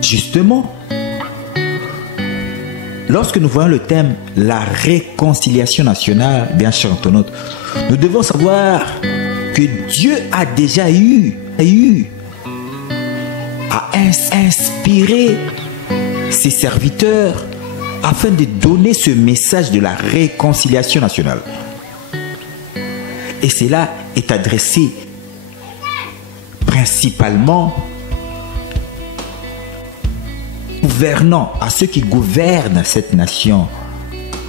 Justement, lorsque nous voyons le thème la réconciliation nationale, bien cher internaute, nous devons savoir que Dieu a déjà inspiré ses serviteurs afin de donner ce message de la réconciliation nationale. Et cela est adressé principalement gouvernants, à ceux qui gouvernent cette nation,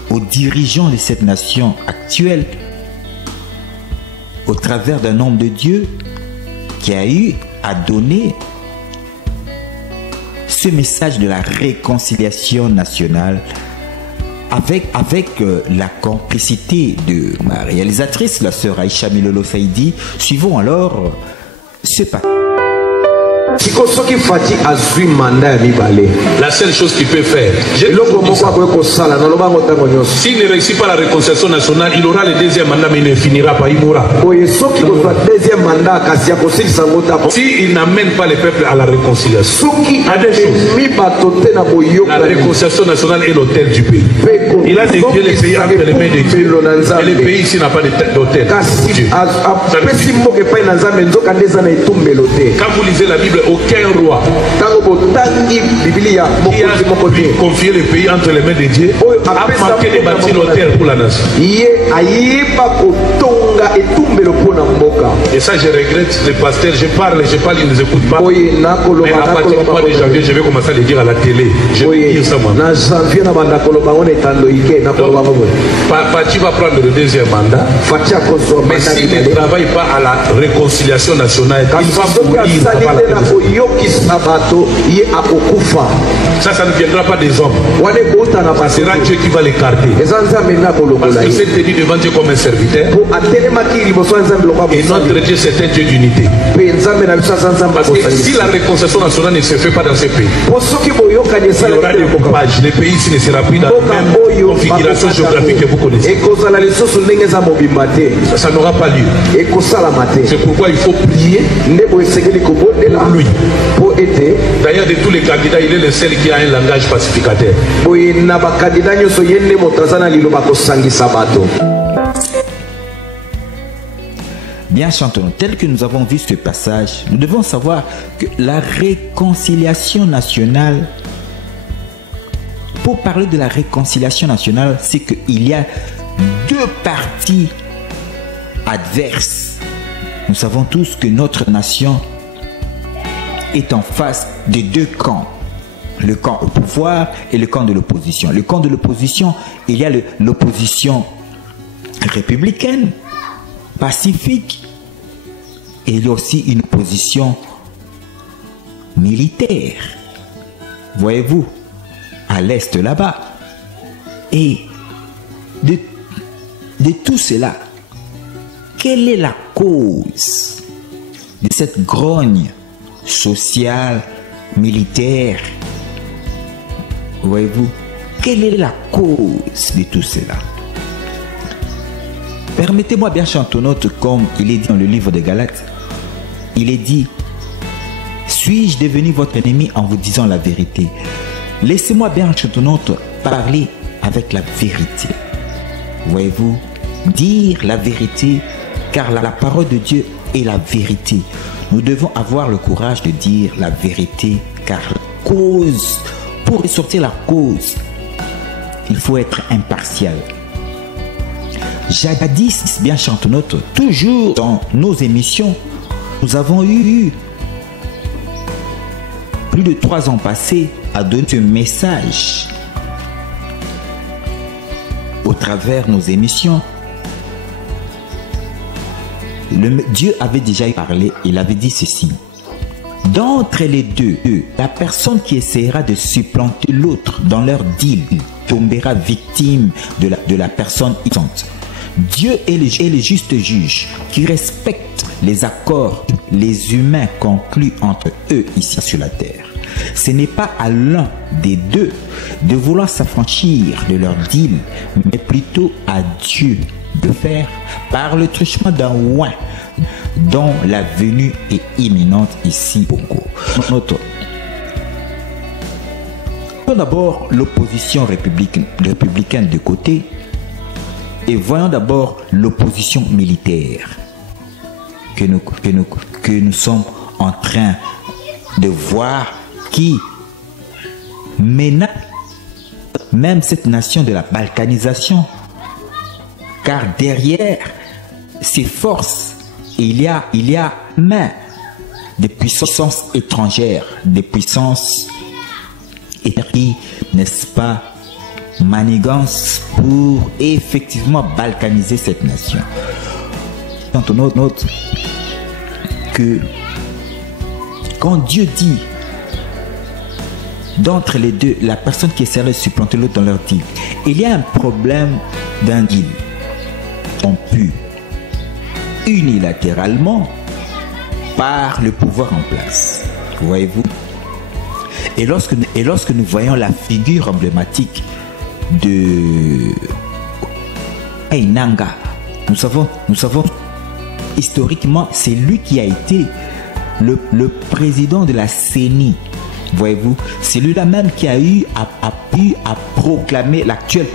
aux dirigeants de cette nation actuelle, au travers d'un homme de Dieu qui a eu à donner ce message de la réconciliation nationale avec la complicité de ma réalisatrice, la sœur Aïcha Milolo Saïdi. Suivons alors ce passage. La seule chose qu'il peut faire, s'il ne réussit pas la réconciliation nationale, il aura le deuxième mandat, mais il ne finira pas, il mourra. S'il n'amène pas le peuple à la réconciliation, la réconciliation nationale est l'autel du pays. Il a dévié le pays entre les mains de Dieu. Et le pays ici n'a pas d'autel. Quand vous lisez la Bible, aucun roi qui a confié le pays entre les mains de Dieu a marqué de bâtir l'autel pour la nation. Et ça, je regrette les pasteurs. Je parle, ils ne les écoutent pas. Mais à partir du mois de janvier, je vais commencer à le dire à la télé. Je vais dire ça moi. Pati va prendre le deuxième mandat. Mais s'il ne travaille pas à la réconciliation nationale, il va mourir. Ça ne viendra pas des hommes. C'est là Dieu qui va l'écarter. Parce que c'est tenu devant Dieu comme un serviteur. Et notre Dieu, c'est un Dieu d'unité. Parce que si la réconciliation nationale ne se fait pas dans ce pays, il y aura des coupages. Le pays ici ne sera plus dans la même configuration géographique que vous connaissez. Ça n'aura pas lieu. C'est pourquoi il faut prier pour lui. D'ailleurs, de tous les candidats, il est le seul qui a un langage pacificateur. Bien chantons, tel que nous avons vu ce passage, nous devons savoir que la réconciliation nationale, pour parler de la réconciliation nationale, c'est qu'il y a deux parties adverses. Nous savons tous que notre nation est en face de deux camps. Le camp au pouvoir et le camp de l'opposition. Le camp de l'opposition, il y a l'opposition républicaine, pacifique, et il y a aussi une opposition militaire. Voyez-vous, à l'est là-bas. Et de tout cela, quelle est la cause de cette grogne sociale, militaire? Voyez-vous, quelle est la cause de tout cela? Permettez-moi bien chantonnote, comme il est dit dans le livre de Galates, il est dit: suis-je devenu votre ennemi en vous disant la vérité? Laissez-moi bien chantonnote parler avec la vérité. Voyez-vous, dire la vérité, car la parole de Dieu est la vérité. Nous devons avoir le courage de dire la vérité, car la cause, pour ressortir la cause, il faut être impartial. Jadis, bien chantonnote, toujours dans nos émissions, nous avons eu plus de 3 ans passés à donner ce message au travers de nos émissions. Dieu avait déjà parlé, il avait dit ceci: d'entre les deux, la personne qui essaiera de supplanter l'autre dans leur deal tombera victime de la personne innocente. Dieu est le juste juge qui respecte les accords les humains conclus entre eux ici sur la terre. Ce n'est pas à l'un des deux de vouloir s'affranchir de leur deal, mais plutôt à Dieu de faire par le truchement d'un oint dont la venue est imminente ici au Congo. d'abord l'opposition républicaine de côté et voyons d'abord l'opposition militaire que nous sommes en train de voir qui menace même cette nation de la balkanisation. Car derrière ces forces, il y a main des puissances étrangères, des puissances qui, n'est-ce pas, manigance pour effectivement balkaniser cette nation. Quand on note que quand Dieu dit d'entre les deux, la personne qui essaierait de supplanter l'autre dans leur deal, il y a un problème d'un deal rompu unilatéralement par le pouvoir en place. Voyez-vous? Et lorsque nous voyons la figure emblématique de Enanga, nous savons historiquement, c'est lui qui a été le président de la CENI. Voyez-vous, c'est lui-là même qui a pu proclamer l'actuel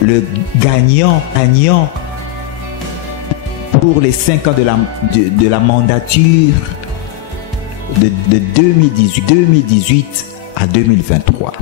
le gagnant pour les 5 ans de la mandature de 2018 à 2023.